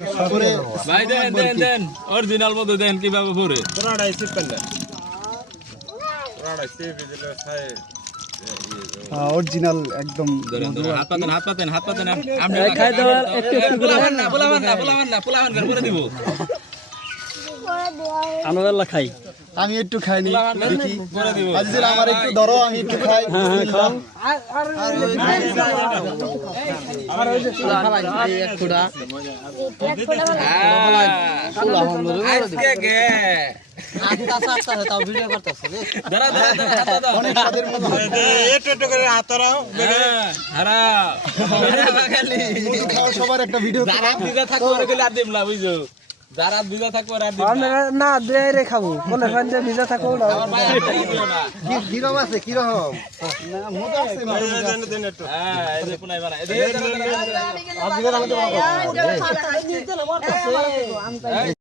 ভাই দেন দেন দেন অরিজিনাল মতো দেন কিভাবে পরে রাড়াই সিপ করলে রাড়াই সিপ দিলে খায় অরিজিনাল একদম হাত পাতেন আপনি খাই দাও একটু একটু করে পোলাবান করে দিব আমরা খাই আমি একটু খাইনি দেখি করে দিব আজিজুল আমার একটু ধরো আমি একটু খাই খাও আর ওই যে এক ফুটা আজকে গে তাও ভিডিও করতেছ রে দাঁড়া দাঁড়া অনেক স্বাদের মতো একটু করে হাতরাও হারা খালি খাওয়া সবার একটা ভিডিও যারা দিদা থাকবো রে গেলে আর দিম না বুঝছো যারা দিদা থাকবো আর দিম না না দে রে খাবো মনে হয় যে ভিজা থাকো না আমার ভাই আর দিও না কিরকম আছে কিরকম না মজা আছে দেন একটু হ্যাঁ এই যে পুনাই বানাই এই যে আজকে আমাদের